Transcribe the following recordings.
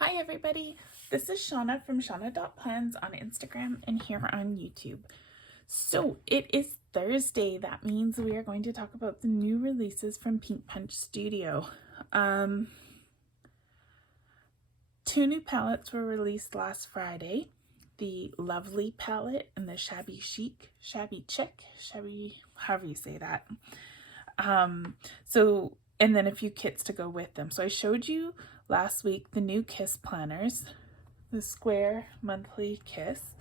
Hi everybody, this is Shauna from Shauna.plans on Instagram and here on YouTube. So it is Thursday. That means we are going to talk about the new releases from Pink Punch Studio. Two new palettes were released last Friday. The Lovely palette and the Shabby Chic, Shabby Chic, Shabby, however you say that. And then a few kits to go with them. So I showed you last week the new Kiss planners, the square monthly Kiss,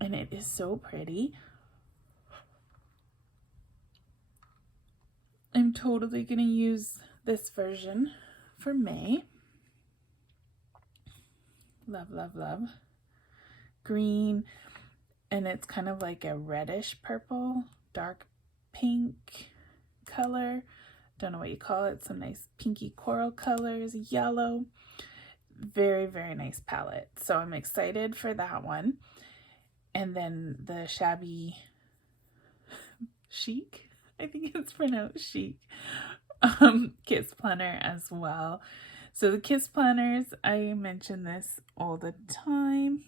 and it is so pretty. I'm totally gonna use this version for May. Love, love, love. Green, and it's kind of like a reddish purple, dark pink color. Don't know what you call it. Some nice pinky coral colors, yellow. Very, very nice palette. So I'm excited for that one. And then the Shabby Chic, I think it's pronounced chic, Kiss planner as well. So the Kiss planners, I mention this all the time,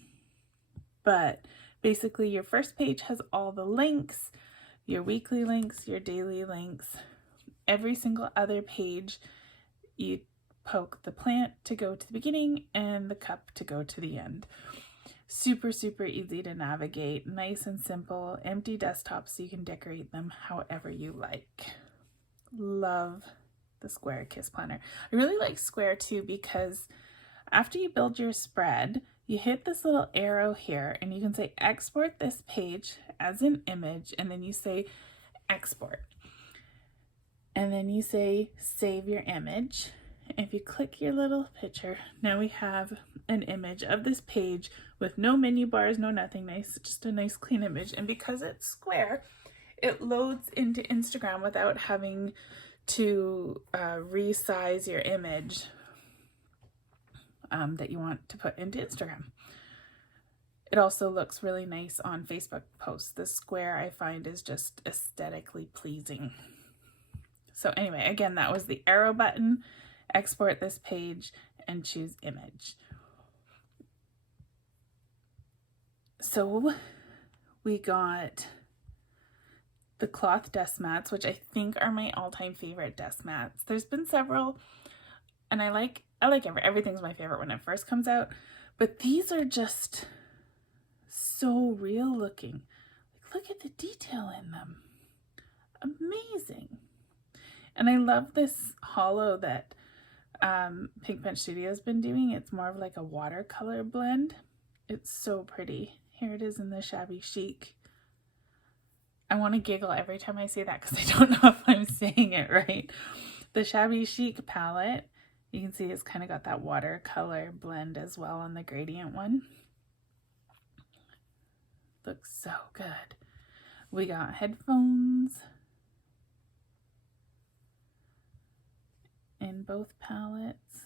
but basically your first page has all the links, your weekly links, your daily links. Every single other page, you poke the plant to go to the beginning and the cup to go to the end. Super, super easy to navigate, nice and simple, empty desktop so you can decorate them however you like. Love the Square Kiss Planner. I really like Square too because after you build your spread, you hit this little arrow here and you can say export this page as an image, and then you say export. And then you say save your image. If you click your little picture, now we have an image of this page with no menu bars, no nothing, nice, just a nice clean image. And because it's square, it loads into Instagram without having to resize your image that you want to put into Instagram. It also looks really nice on Facebook posts. The square I find is just aesthetically pleasing. So anyway, again, that was the arrow button, export this page, and choose image. So we got the cloth desk mats, which I think are my all-time favorite desk mats. There's been several, and I like everything's my favorite when it first comes out, but these are just so real looking. Like, look at the detail in them. Amazing. And I love this hollow that Pink Punch Studio has been doing. It's more of like a watercolor blend. It's so pretty. Here it is in the Shabby Chic. I want to giggle every time I say that because I don't know if I'm saying it right. The Shabby Chic palette, you can see it's kind of got that watercolor blend as well on the gradient one. Looks so good. We got headphones in both palettes.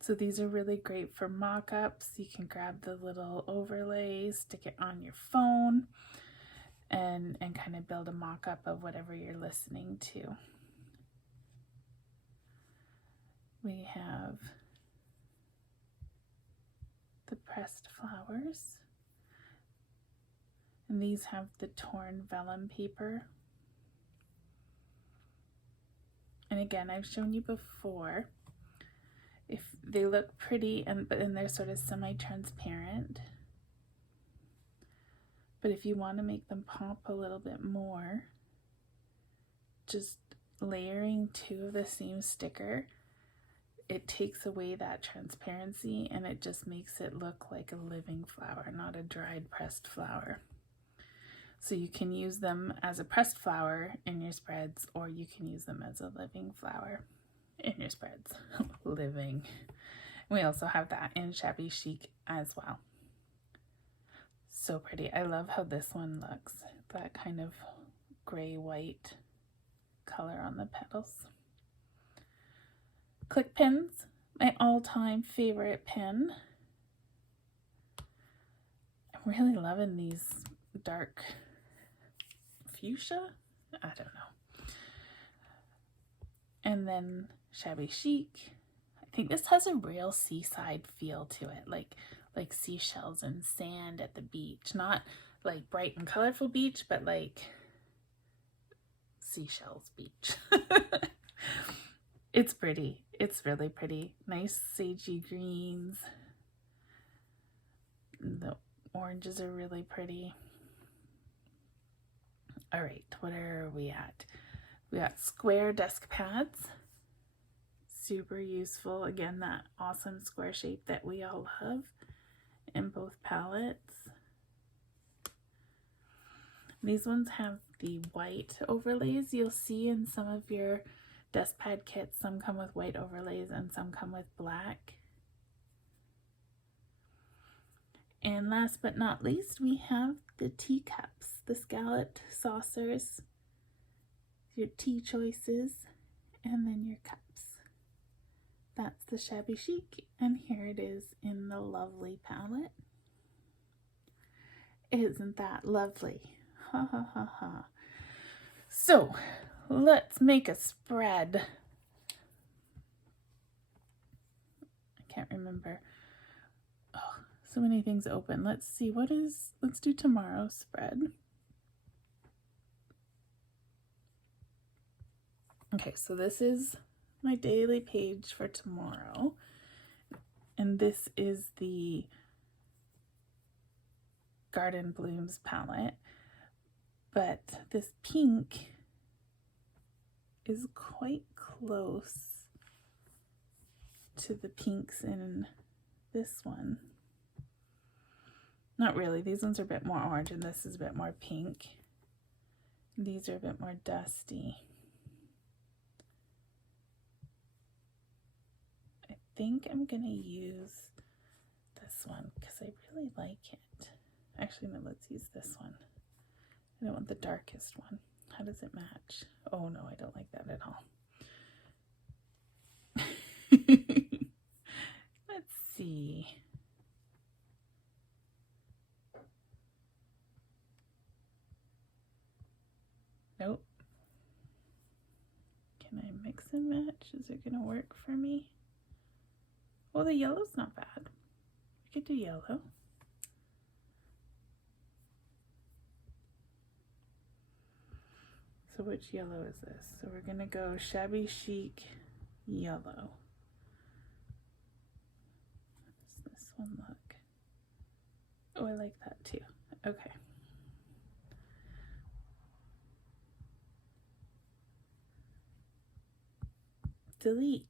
So these are really great for mock-ups. You can grab the little overlay, stick it on your phone, and kind of build a mock-up of whatever you're listening to. We have the pressed flowers. And these have the torn vellum paper. And again, I've shown you before, if they look pretty, but then they're sort of semi-transparent. But if you want to make them pop a little bit more, just layering two of the same sticker, it takes away that transparency and it just makes it look like a living flower, not a dried pressed flower. So you can use them as a pressed flower in your spreads, or you can use them as a living flower in your spreads. Living. We also have that in Shabby Chic as well. So pretty. I love how this one looks. That kind of gray-white color on the petals. Click pins, my all-time favorite pin. I'm really loving these dark fuchsia? I don't know. And then Shabby Chic. I I think this has a real seaside feel to it, like seashells and sand at the beach. Not like bright and colorful beach, but like seashells beach. It's pretty. It's really pretty. Nice sagey greens. The oranges are really pretty. All right, what are we at? We got square desk pads. Super useful. Again, that awesome square shape that we all love in both palettes. These ones have the white overlays. You'll see in some of your desk pad kits, some come with white overlays and some come with black. And last but not least, we have the teacups, the scalloped saucers, your tea choices, and then your cups. That's the Shabby Chic, and here it is in the lovely palette. Isn't that lovely? Ha ha ha ha. So, let's make a spread. I can't remember. Oh, so many things open. Let's see, let's do tomorrow's spread. Okay, so this is my daily page for tomorrow. And this is the Garden Blooms palette. But this pink is quite close to the pinks in this one. Not really. These ones are a bit more orange and this is a bit more pink. These are a bit more dusty. I think I'm going to use this one because I really like it. Actually, no, let's use this one. I don't want the darkest one. How does it match? Oh no, I don't like that at all. Let's see. Nope. Can I mix and match? Is it going to work for me? Well, the yellow's not bad. We could do yellow. So which yellow is this? So we're going to go Shabby Chic yellow. How does this one look? Oh, I like that too. Okay. Delete.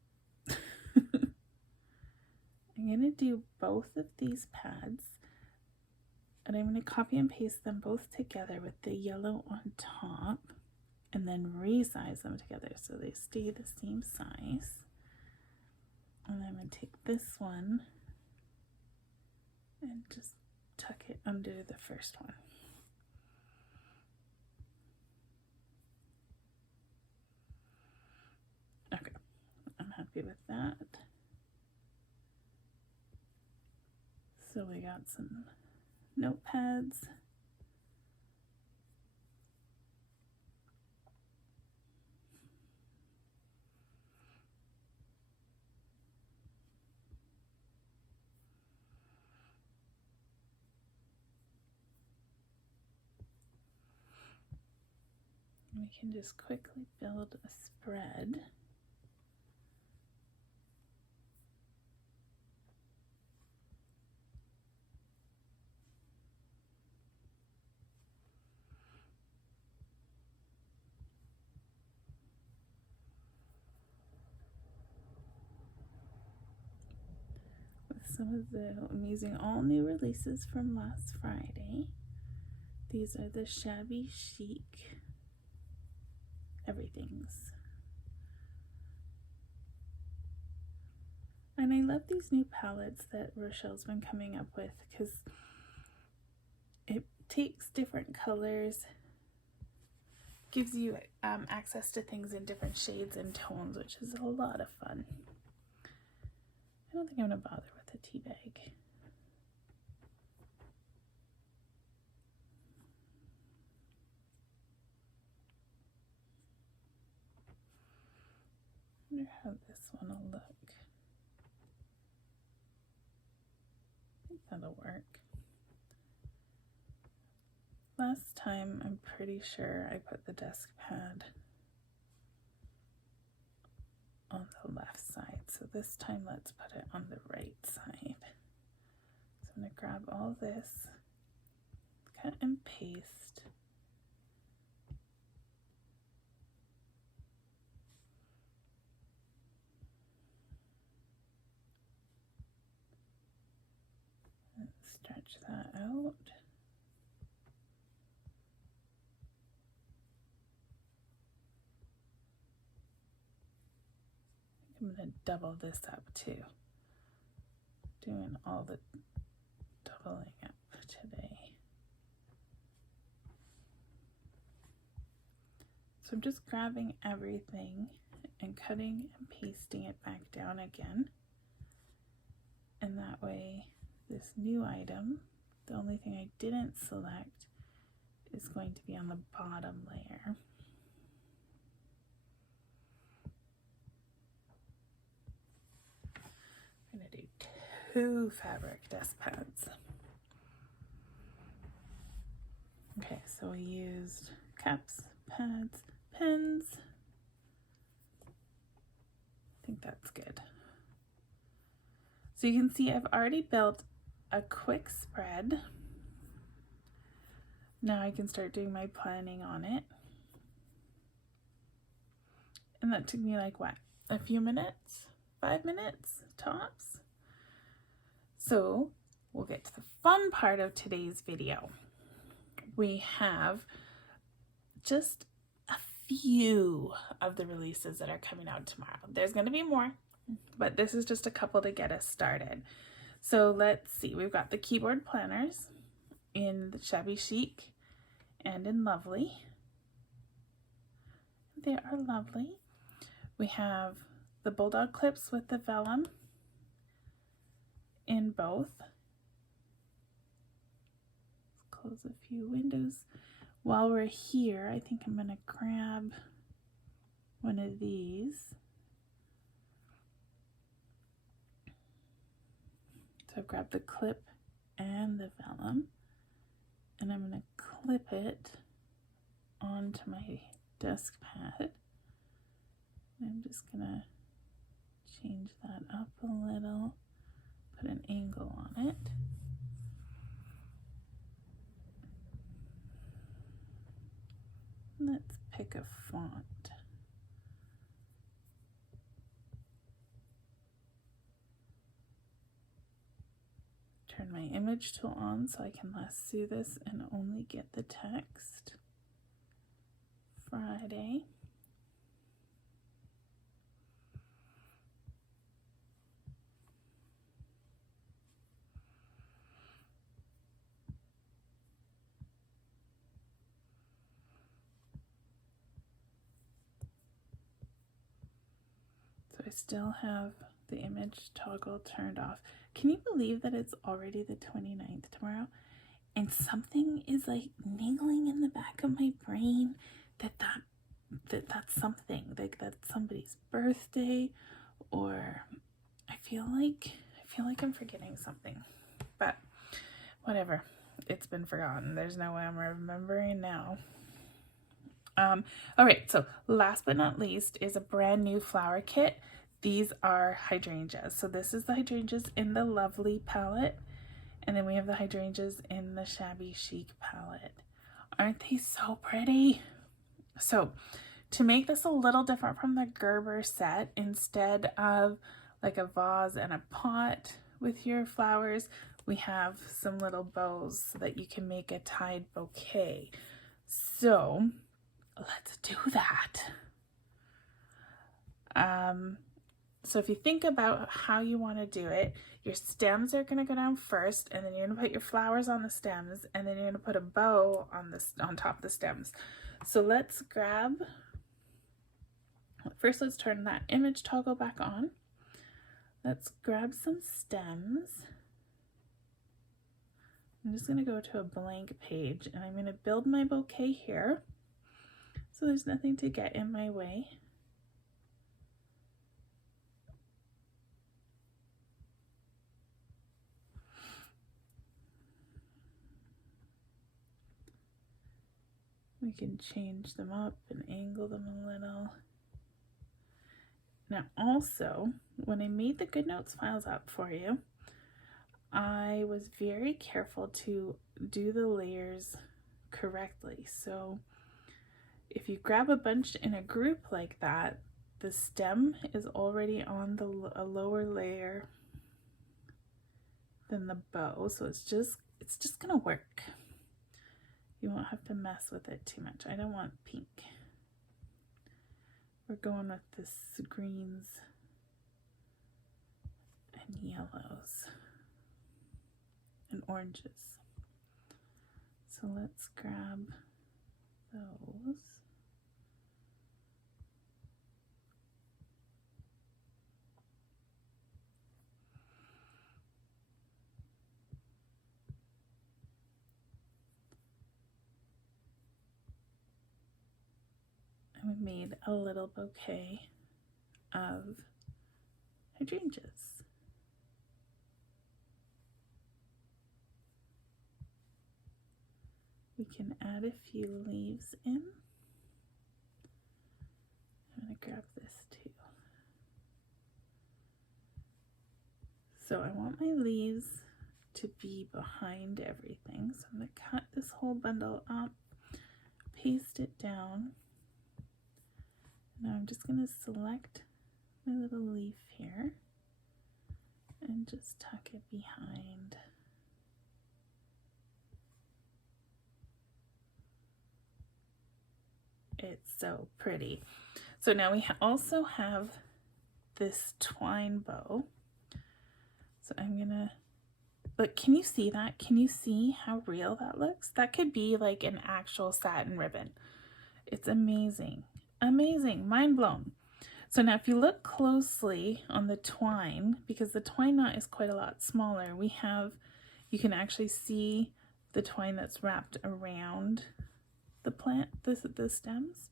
I'm going to do both of these pads and I'm going to copy and paste them both together with the yellow on top and then resize them together so they stay the same size. And I'm going to take this one and just tuck it under the first one. Okay, I'm happy with that. So we got some notepads. We can just quickly build a spread. Some of I'm using all new releases from last Friday. These are the Shabby Chic everythings. And I love these new palettes that Rochelle's been coming up with because it takes different colors, gives you access to things in different shades and tones, which is a lot of fun. I don't think I'm going to bother with a tea bag. I wonder how this one will look. That'll work. Last time, I'm pretty sure I put the desk pad on the left side. So this time, let's put it on the right side. So I'm going to grab all this, cut and paste. And stretch that out. I'm going to double this up too. Doing all the doubling up today. So I'm just grabbing everything and cutting and pasting it back down again. And that way, this new item, the only thing I didn't select, is going to be on the bottom layer. I'm going to do 2 fabric desk pads. Okay, so we used caps, pads, pins. I think that's good. So you can see I've already built a quick spread. Now I can start doing my planning on it. And that took me like what? A few minutes? 5 minutes tops? So we'll get to the fun part of today's video. We have just a few of the releases that are coming out tomorrow. There's going to be more, but this is just a couple to get us started. So let's see. We've got the keyboard planners in the Shabby Chic and in Lovely. They are lovely. We have the bulldog clips with the vellum in both. Let's close a few windows. While we're here, I think I'm going to grab one of these. So I've grabbed the clip and the vellum, and I'm going to clip it onto my desk pad. I'm just going to change that up a little, put an angle on it. Let's pick a font. Turn my image tool on so I can lasso this and only get the text. Friday. So I still have the image toggle turned off. Can you believe that it's already the 29th tomorrow? And something is like niggling in the back of my brain that's something, like that's somebody's birthday, or I feel like I'm forgetting something. But whatever. It's been forgotten. There's no way I'm remembering now. All right, so last but not least is a brand new flower kit. These are hydrangeas. So this is the hydrangeas in the Lovely palette, and then we have the hydrangeas in the Shabby Chic palette. Aren't they so pretty? So to make this a little different from the Gerber set, instead of like a vase and a pot with your flowers, we have some little bows so that you can make a tied bouquet. So let's do that. So if you think about how you want to do it, your stems are going to go down first, and then you're going to put your flowers on the stems, and then you're going to put a bow on top of the stems. So let's grab, first let's turn that image toggle back on. Let's grab some stems. I'm just going to go to a blank page, and I'm going to build my bouquet here so there's nothing to get in my way. We can change them up and angle them a little. Now also, when I made the GoodNotes files up for you, I was very careful to do the layers correctly. So if you grab a bunch in a group like that, the stem is already on a lower layer than the bow, so it's just gonna work. You won't have to mess with it too much. I don't want pink. We're going with this greens and yellows and oranges. So let's grab those. And we made a little bouquet of hydrangeas. We can add a few leaves in. I'm going to grab this too. So I want my leaves to be behind everything. So I'm going to cut this whole bundle up, paste it down. Now I'm just going to select my little leaf here and just tuck it behind. It's so pretty. So now we also have this twine bow. So I'm gonna, look, can you see that? Can you see how real that looks? That could be like an actual satin ribbon. It's amazing. Amazing, mind blown. So now if you look closely on the twine, because the twine knot is quite a lot smaller, you can actually see the twine that's wrapped around the plant, the stems.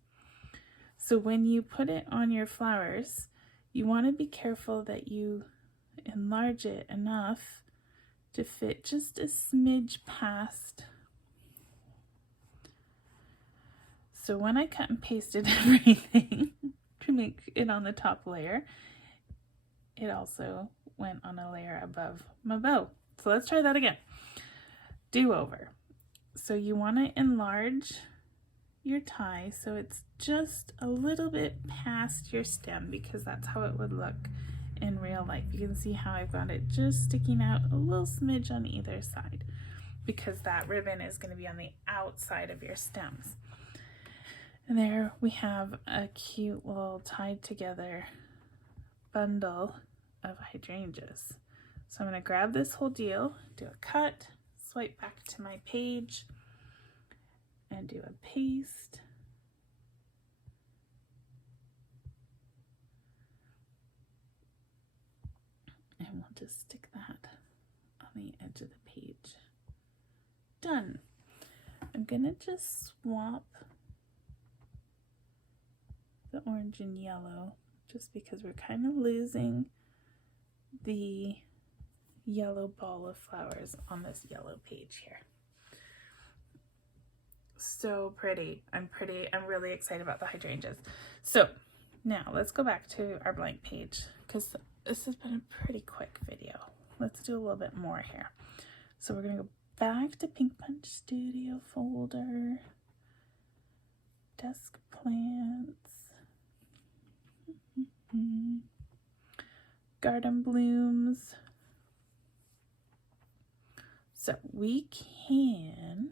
So when you put it on your flowers, you want to be careful that you enlarge it enough to fit just a smidge past. So when I cut and pasted everything to make it on the top layer, it also went on a layer above my bow. So let's try that again. Do over. So you want to enlarge your tie so it's just a little bit past your stem, because that's how it would look in real life. You can see how I've got it just sticking out a little smidge on either side, because that ribbon is going to be on the outside of your stems. And there we have a cute little tied together bundle of hydrangeas. So I'm going to grab this whole deal, do a cut, swipe back to my page, and do a paste. And we'll just stick that on the edge of the page. Done. I'm gonna just swap the orange and yellow, just because we're kind of losing the yellow ball of flowers on this yellow page here. So pretty. I'm really excited about the hydrangeas. So now let's go back to our blank page, because this has been a pretty quick video. Let's do a little bit more here. So we're gonna go back to Pink Punch Studio folder, desk plants, garden blooms. So we can,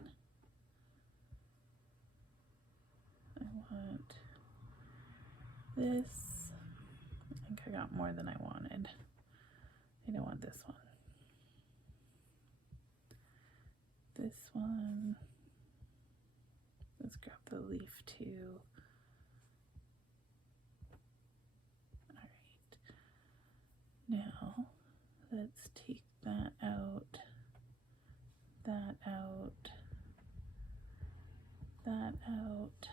I want this. I think I got more than I wanted. I don't want this one. This one. Let's grab the leaf too. Alright. Now, let's take that out, that out, that out.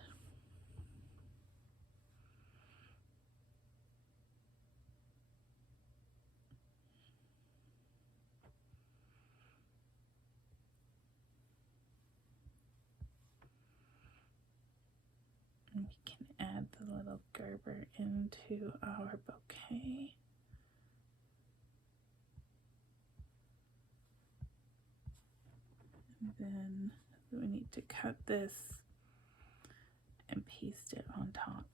we can add the little Gerber into our bouquet. And then we need to cut this and paste it on top.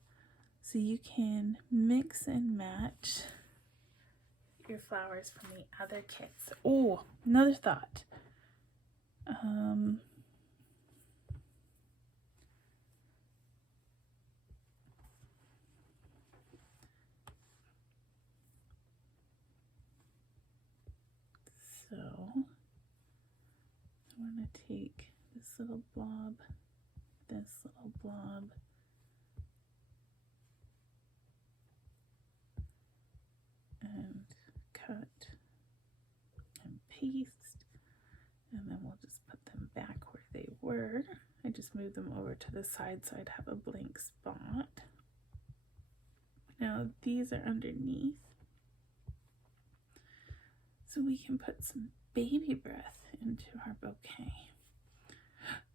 So you can mix and match your flowers from the other kits. Oh, another thought. So I want to take this little blob, and cut and paste, and then we'll just put them back where they were. I just moved them over to the side so I'd have a blank spot. Now these are underneath, so we can put some baby breath into our bouquet.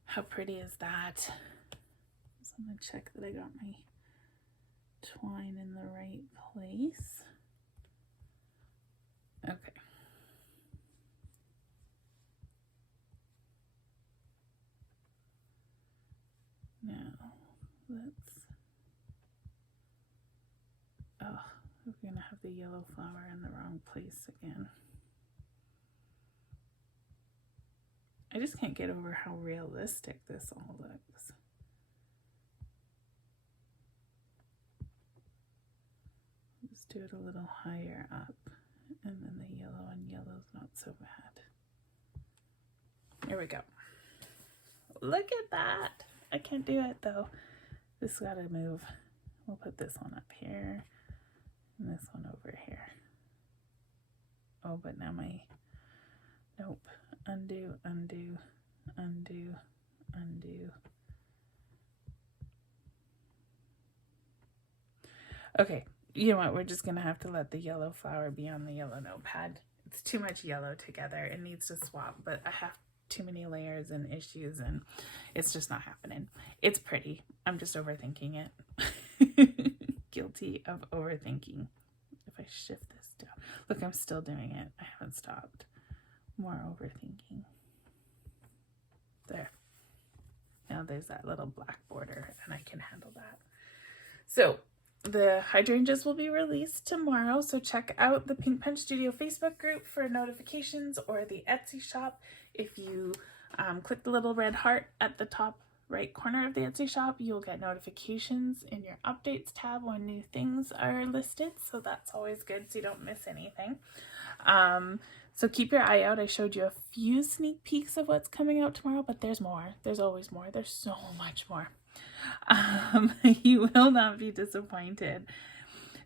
How pretty is that? So I'm gonna check that I got my twine in the right place. Okay. Now we're gonna have the yellow flower in the wrong place again. I just can't get over how realistic this all looks. Just do it a little higher up, and then the yellow on yellow is not so bad. There we go. Look at that. I can't do it though. This gotta move. We'll put this one up here and this one over here. Oh, but now nope. Undo, undo, undo, undo. Okay, you know what? We're just gonna have to let the yellow flower be on the yellow notepad. It's too much yellow together. It needs to swap, but I have too many layers and issues and it's just not happening. It's pretty. I'm just overthinking it. Guilty of overthinking. If I shift this down. Look, I'm still doing it. I haven't stopped. More overthinking. There. Now there's that little black border and I can handle that. So the hydrangeas will be released tomorrow, so check out the Pink Punch Studio Facebook group for notifications, or the Etsy shop. If you click the little red heart at the top right corner of the Etsy shop, you'll get notifications in your updates tab when new things are listed, so that's always good so you don't miss anything. So keep your eye out. I showed you a few sneak peeks of what's coming out tomorrow, but there's more. There's always more. There's so much more. You will not be disappointed.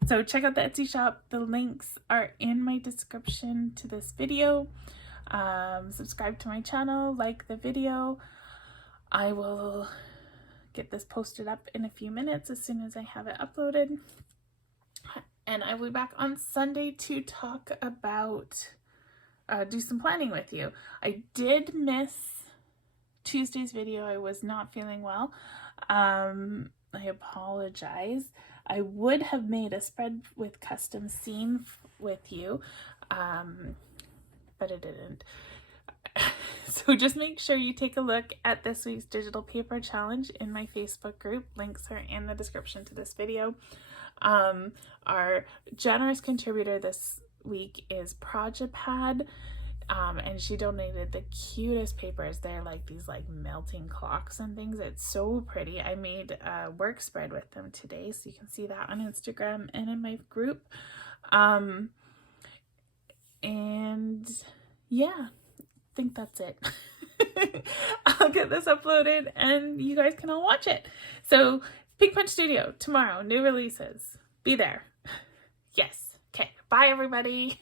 So check out the Etsy shop. The links are in my description to this video. Subscribe to my channel, like the video. I will get this posted up in a few minutes as soon as I have it uploaded. And I will be back on Sunday to talk about, do some planning with you. I did miss Tuesday's video. I was not feeling well. I apologize. I would have made a spread with custom seam with you, but it didn't. So just make sure you take a look at this week's digital paper challenge in my Facebook group. Links are in the description to this video. Our generous contributor this week is Projapad. And she donated the cutest papers. They're like these like melting clocks and things. It's so pretty. I made a work spread with them today, so you can see that on Instagram and in my group. And yeah, I think that's it. I'll get this uploaded and you guys can all watch it. So Pink Punch Studio tomorrow, new releases. Be there. Yes. Okay. Bye everybody.